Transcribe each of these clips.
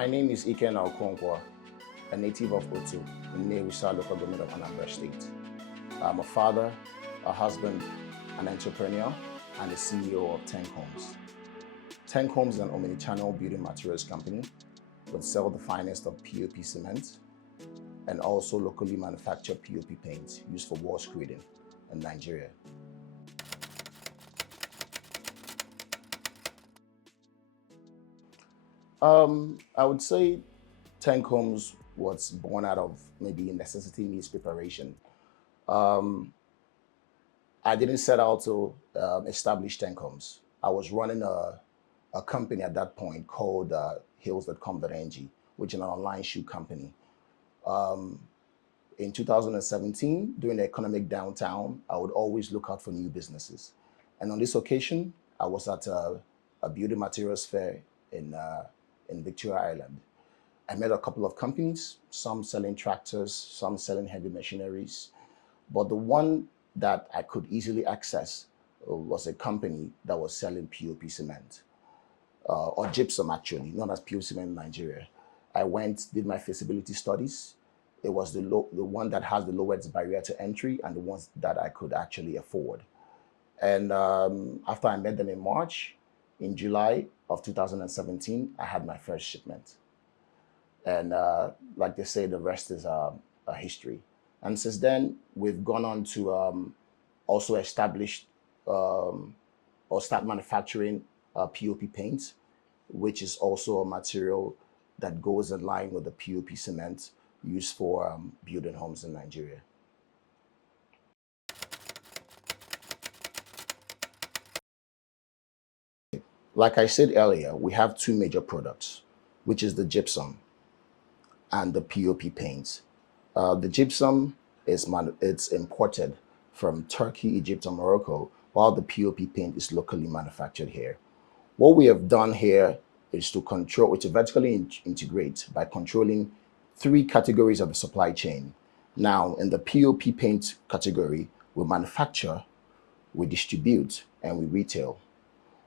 My name is Iken Okonkwo, a native of Otu in Newisa local government of Anambra State. I'm a father, a husband, an entrepreneur, and the CEO of Tenq Homes. Tenq Homes is an omnichannel building materials company that sells the finest of POP cement and also locally manufactured POP paint used for wall screeding in Nigeria. I would say Tenq Homes was born out of maybe necessity means preparation. Um, I didn't set out to establish Tenq Homes. I was running a company at that point called Hills.com.ng, which is an online shoe company. Um, in 2017, during the economic downtown, I would always look out for new businesses. And on this occasion, I was at a building materials fair in Victoria Island. I met a couple of companies, some selling tractors, some selling heavy machineries. But the one that I could easily access was a company that was selling POP cement, or gypsum actually, known as POP cement in Nigeria. I went, did my feasibility studies. It was the one that has the lowest barrier to entry and the ones that I could actually afford. And after I met them in March, in July of 2017, I had my first shipment. And like they say, the rest is a history. And since then, we've gone on to also establish or start manufacturing POP paint, which is also a material that goes in line with the POP cement used for building homes in Nigeria. Like I said earlier, we have two major products, which is the gypsum and the POP paint. The gypsum it's imported from Turkey, Egypt, and Morocco, while the POP paint is locally manufactured here. What we have done here is to vertically integrate by controlling three categories of the supply chain. Now, in the POP paint category, we manufacture, we distribute, and we retail.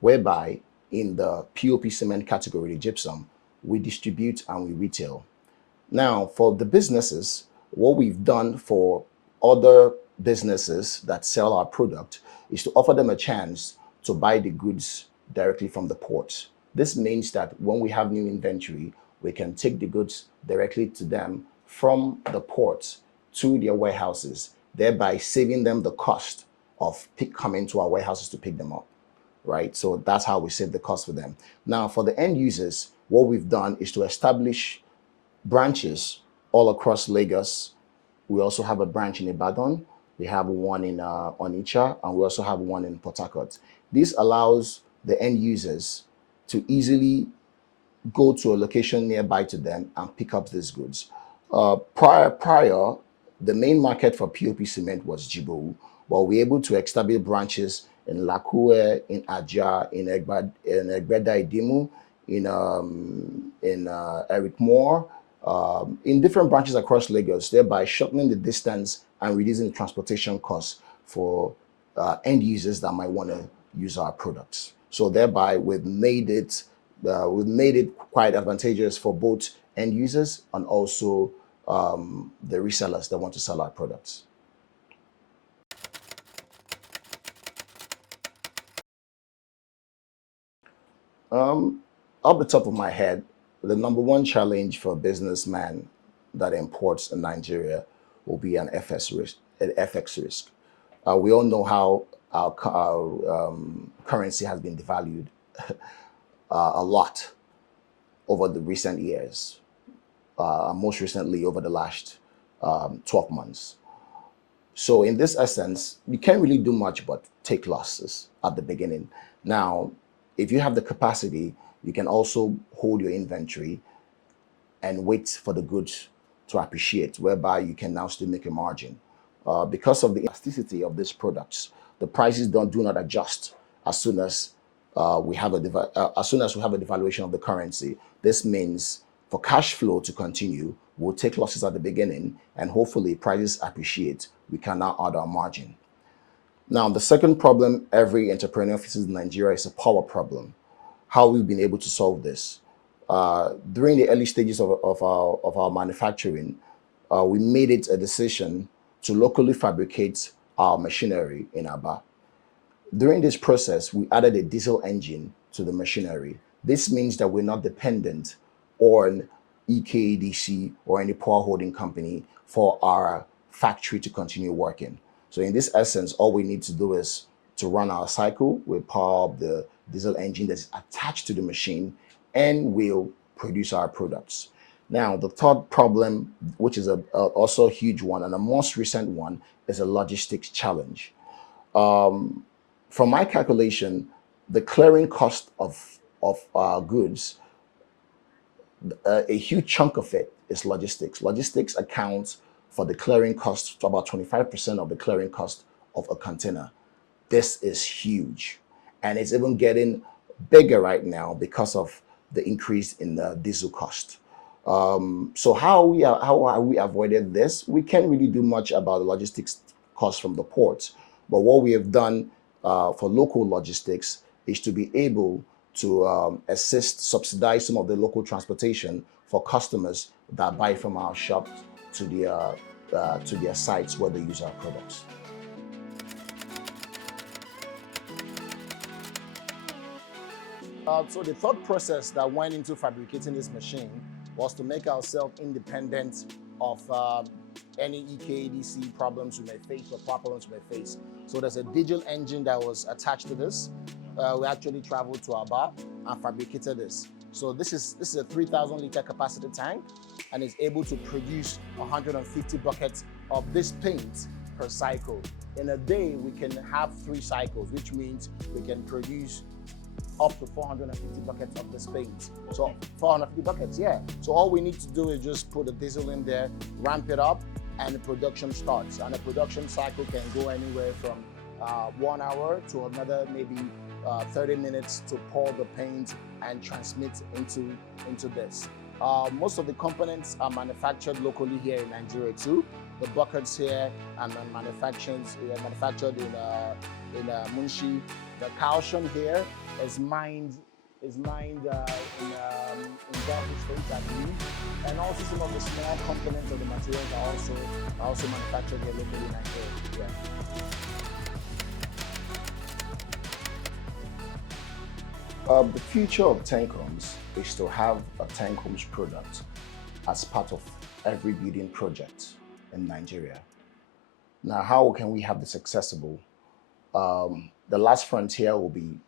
Whereby in the POP cement category, the gypsum, we distribute and we retail. Now, for the businesses, what we've done for other businesses that sell our product is to offer them a chance to buy the goods directly from the port. This means that when we have new inventory, we can take the goods directly to them from the port to their warehouses, thereby saving them the cost of coming to our warehouses to pick them up, right? So that's how we save the cost for them. Now, for the end users, what we've done is to establish branches all across Lagos. We also have a branch in Ibadan. We have one in Onitsha, and we also have one in Port Harcourt. This allows the end users to easily go to a location nearby to them and pick up these goods. Prior, the main market for POP cement was Djibouti, but we were able to establish branches in Lakue, in Aja, in Egbeda Idimu, in Eric Moore, in different branches across Lagos, thereby shortening the distance and reducing the transportation costs for end users that might want to use our products. So thereby, we've made it quite advantageous for both end users and also the resellers that want to sell our products. Off the top of my head, the number one challenge for a businessman that imports in Nigeria will be an FX risk. We all know how our currency has been devalued a lot over the recent years, most recently over the last 12 months. So in this essence, you can't really do much but take losses at the beginning. Now, if you have the capacity, you can also hold your inventory and wait for the goods to appreciate, whereby you can now still make a margin. Because of the elasticity of these products, the prices do not adjust as soon as we have a devaluation of the currency. This means for cash flow to continue, we'll take losses at the beginning, and hopefully prices appreciate. We can now add our margin. Now, the second problem every entrepreneur faces in Nigeria is a power problem. How we've been able to solve this. During the early stages of our manufacturing, we made it a decision to locally fabricate our machinery in Aba. During this process, we added a diesel engine to the machinery. This means that we're not dependent on EKDC or any power holding company for our factory to continue working. So in this essence, all we need to do is to run our cycle. We power up the diesel engine that's attached to the machine and we'll produce our products. Now, the third problem, which is also a huge one and a most recent one, is a logistics challenge. Um, from my calculation, the clearing cost of goods, a huge chunk of it is logistics. Logistics accounts for the clearing cost to about 25% of the clearing cost of a container. This is huge, and it's even getting bigger right now because of the increase in the diesel cost. So how have we avoided this? We can't really do much about the logistics costs from the ports, but what we have done for local logistics is to be able to assist, subsidize some of the local transportation for customers that buy from our shops to their sites where they use our products. So the thought process that went into fabricating this machine was to make ourselves independent of any EKDC problems we may face or power problems we may face. So there's a diesel engine that was attached to this. We actually traveled to Aba and fabricated this. So this is a 3,000 liter capacity tank and is able to produce 150 buckets of this paint per cycle. In a day, we can have 3 cycles, which means we can produce up to 450 buckets of this paint. So 450 buckets, yeah. So all we need to do is just put the diesel in there, ramp it up, and the production starts. And the production cycle can go anywhere from 1 hour to another maybe 30 minutes to pour the paint and transmit into this. Most of the components are manufactured locally here in Nigeria too. The buckets here are manufactured in Munshi. The calcium here is mined in Delta State, I believe, and also some of the small components of the materials are also manufactured here locally in Nigeria. The future of Tenq Homes is to have a Tenq Homes product as part of every building project in Nigeria. Now, how can we have this accessible? The last frontier will be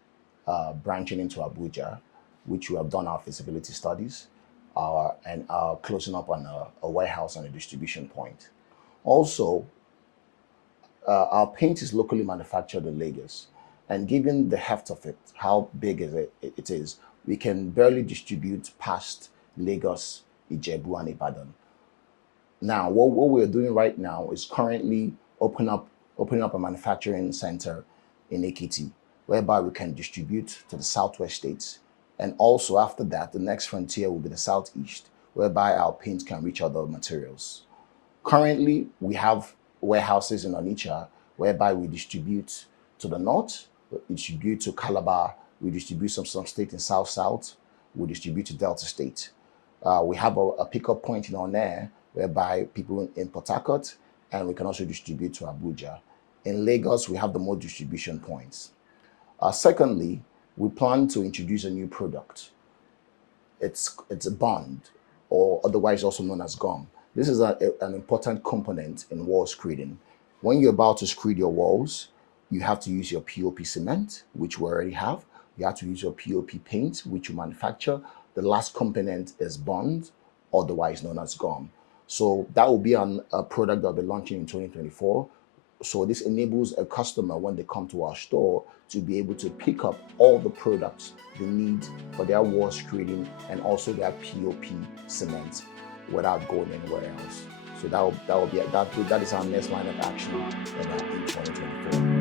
branching into Abuja, which we have done our feasibility studies and are closing up on a warehouse and a distribution point. Also, our paint is locally manufactured in Lagos, and given the heft of it, how big it is, we can barely distribute past Lagos, Ijebu, and Ibadan. Now, what we're doing right now is currently opening up a manufacturing center in Ekiti, whereby we can distribute to the southwest states. And also after that, the next frontier will be the southeast, whereby our paint can reach other materials. Currently, we have warehouses in Onitsha, whereby we distribute to the north, we distribute to Calabar, we distribute some state in South, we distribute to Delta State. We have a pickup point in Onair, whereby people in Port Harcourt, and we can also distribute to Abuja. In Lagos, we have the more distribution points. Secondly, we plan to introduce a new product. It's a bond, or otherwise also known as gum. This is an important component in wall screeding. When you're about to screed your walls, you have to use your POP cement, which we already have. You have to use your POP paint, which you manufacture. The last component is bond, otherwise known as gum. So that will be a product that will be launching in 2024. So this enables a customer when they come to our store to be able to pick up all the products they need for their wall screeding and also their POP cement without going anywhere else. So that is our next line of action in 2024.